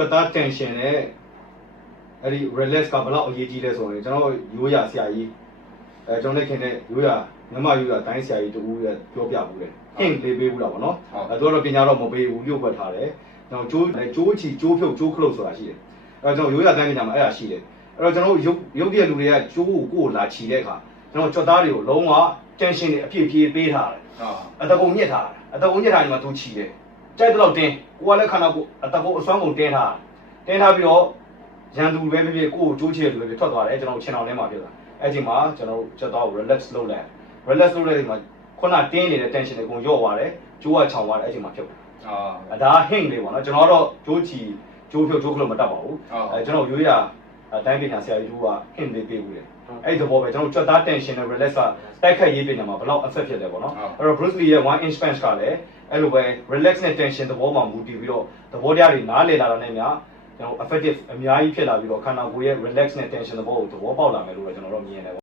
ကြွက်သား tension နဲ့အဲ့ဒီ relax ကဘယ်လောက်အရေးကြီးလဲဆိုရင်ကျွန်တော်ရိုးရဆရာကြီးအဲကျွန်တော်လည်းခင်တဲ့ရိုးရမြမရိုးရတိုင်းဆရာကြီးတူဦးရဲ့ပြောပြဘူးလေဟင့်လေးပေးဘူးလားဗောနော်အဲသူကတော့ပညာတော့မပေးဘူးလျှို့ွက်ထားတယ်ကျွန်တော်ကျိုးကျိုးချီကျိုးဖြုတ်ကျိုးခလုတ်ဆိုတာရှိတယ်အဲကျွန်တော်ရိုးရတိုင်းပညာမှာအဲ့ဒါရှိတယ်အဲ့တော့ကျွန်တော်ရုပ်ရုပ်ပြလူတွေကကျိုးကိုကိုယ်လာချီတဲ့အခါကျွန်တော်ကြွက်သားတွေကိုလုံးဝ tension တွေအပြည့်ပြည့်ပေးထားတယ်ဟာအတကုံညစ်ထားတာအတကုံညစ်ထားရင်မှသူချီတယ် ကြိုက်တော့တင်းကိုကလည်းခန္ဓာကိုယ်အတကုံအစွမ်းကုန်တင်းထားတင်းထားပြီးတော့ရန်သူပဲဖြစ်ဖြစ်ကိုယ်ကိုကြိုးချဲလူပဲဖြစ်ထွက်သွားတယ်ကျွန်တော်ခြေထောင်ထဲမှာဖြစ်တာအဲ့ဒီမှာကျွန်တော်ချက်တော့ relax လုပ်လိုက် relax လုပ်လိုက်ဒီမှာခုနတင်းနေတဲ့ tension တွေအကုန်လျော့သွားတယ်ကြိုးကခြောင်သွားတယ်အဲ့ဒီမှာဖြစ်တယ်အာအဲဒါဟင့်လေးပေါ့နော်ကျွန်တော်တော့ကြိုးချီကြိုးဖြုတ်ကြိုးခလို့မတတ်ပါဘူးအဲကျွန်တော်ရိုးရအတိုင်းပညာဆရာကြီးတို့ကဟင့်လေးပေးဘူးလေအဲ့ဒီသဘောပဲကျွန်တော်ကြွတ်သား tension နဲ့ relax ကတိုက်ခတ်ရေးပညာမှာဘယ်လောက် effect ဖြစ်တယ်ပေါ့နော်အဲ့တော့ Bruce Lee ရဲ့1 inch punch ကလည်း အဲ့လိုပဲ relax နဲ့ tension သဘောမှာမူတည်ပြီးတော့သဘောတရားတွေနားလည်လာတာနဲ့များကျွန်တော် effective အများကြီးဖြစ်လာပြီးတော့ခန္ဓာကိုယ်ရဲ့ relax နဲ့ tension သဘောကိုသဘောပေါက်လာမယ်လို့တော့ကျွန်တော်တို့မြင်တယ်